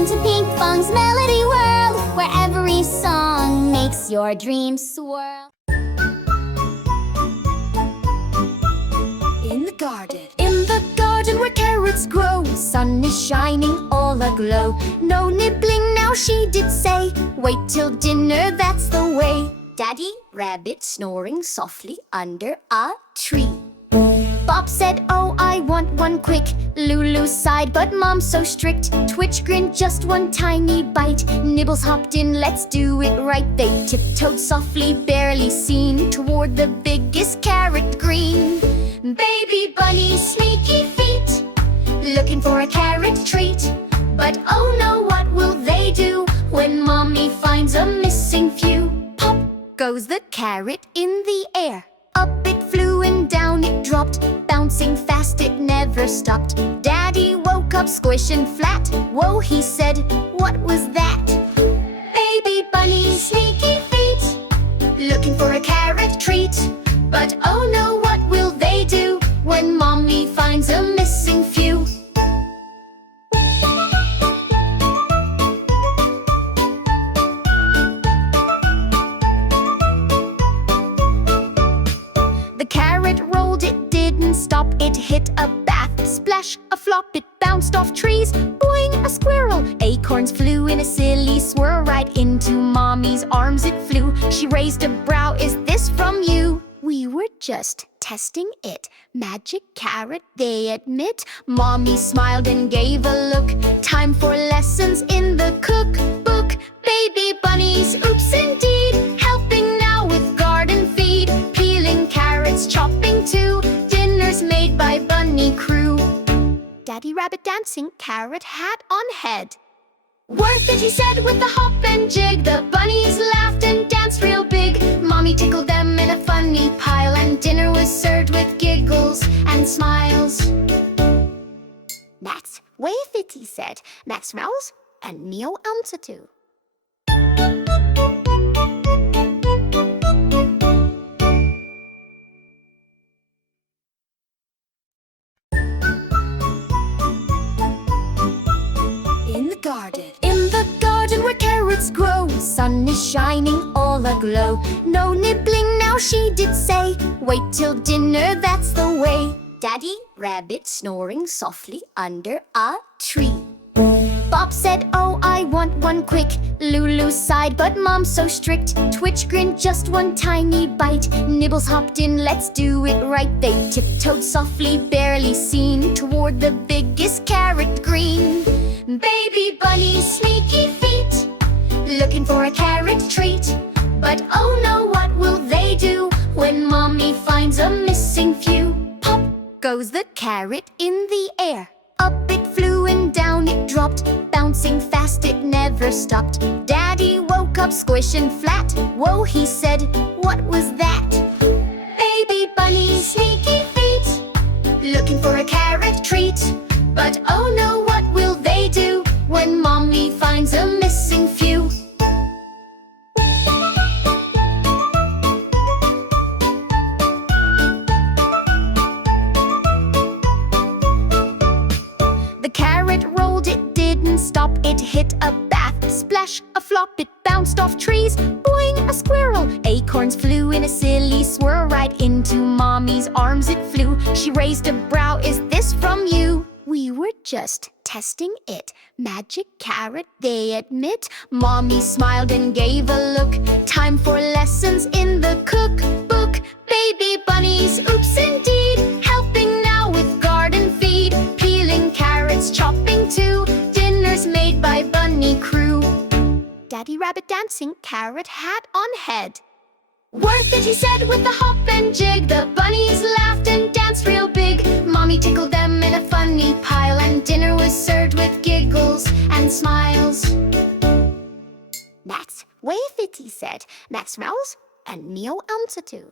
Welcome to Pink Fong's Melody World, where every song makes your dreams swirl. In the garden where carrots grow, sun is shining all aglow. No nibbling now, she did say, wait till dinner, that's the way. Daddy Rabbit snoring softly under a tree. Bob said, oh, I want one quick. Lulu sighed, but Mom's so strict. Twitch grinned, just one tiny bite. Nibbles hopped in, let's do it right. They tiptoed softly, barely seen, toward the biggest carrot green. Baby bunnies, sneaky feet, looking for a carrot treat. But oh no, what will they do when Mommy finds a missing few? Pop goes the carrot in the air. Up it flew and down it dropped, bouncing fast, it never stopped. Daddy woke up squishing flat. Whoa, he said, what was that? Baby bunnies, sneaky feet, looking for a carrot treat. But oh no, what will they do when Mommy finds a missing few? The carrot rolled, it didn't stop. It hit a bath, splash, a flop. It bounced off trees, boing, a squirrel. Acorns flew in a silly swirl. Right into Mommy's arms it flew. She raised a brow, is this from you? We were just testing it. Magic carrot, they admit. Mommy smiled and gave a look. Time for lessons in the cookbook. Baby bunnies, oops indeed. Helping now with garden feed. Peeling carrots, chopping too. Dinners made by bunny crew. Daddy Rabbit dancing, carrot hat on head. Worth it, he said with a hop and jig. The bunnies laughed and danced real big. Mommy tickled them in a funny pile, and dinner was served with giggles and smiles. That's way fit, he said. Max Mouse and Neo Amsatu. In the garden where carrots grow, sun is shining all aglow. No nibbling now, she did say, wait till dinner, that's the way. Daddy Rabbit snoring softly under a tree. Bob said, oh, I want one quick. Lulu sighed, but Mom's so strict. Twitch grinned, just one tiny bite. Nibbles hopped in, let's do it right. They tiptoed softly, barely seen, toward the biggest carrot green. Baby bunnies, sneaky feet, looking for a carrot treat. But oh no, what will they do when Mommy finds a missing few? Pop goes the carrot in the air. Up it flew and down it dropped, bouncing fast, it never stopped. Daddy woke up squishing flat. Whoa, he said, what was that? Baby bunnies, sneaky feet, looking for a carrot treat. But oh no, what will they do when Mommy finds a missing few? The carrot rolled, it didn't stop. It hit a bath, splash, a flop. It bounced off trees, boing, a squirrel. Acorns flew in a silly swirl. Right into Mommy's arms it flew. She raised a brow, is this from you? We were just testing it. Magic carrot, they admit. Mommy smiled and gave a look. Time for lessons in the cookbook. Baby bunnies, oops indeed. Helping now with garden feed. Peeling carrots, chopping too. Dinners made by bunny crew. Daddy Rabbit dancing, carrot hat on head. Worth it, he said with a hop and jig. The bunnies laughed and danced real big. Mommy tickled them in a funny pile, and dinner was served with giggles and smiles. That's way fit, he said. Max Mouse and Neo Amsatu.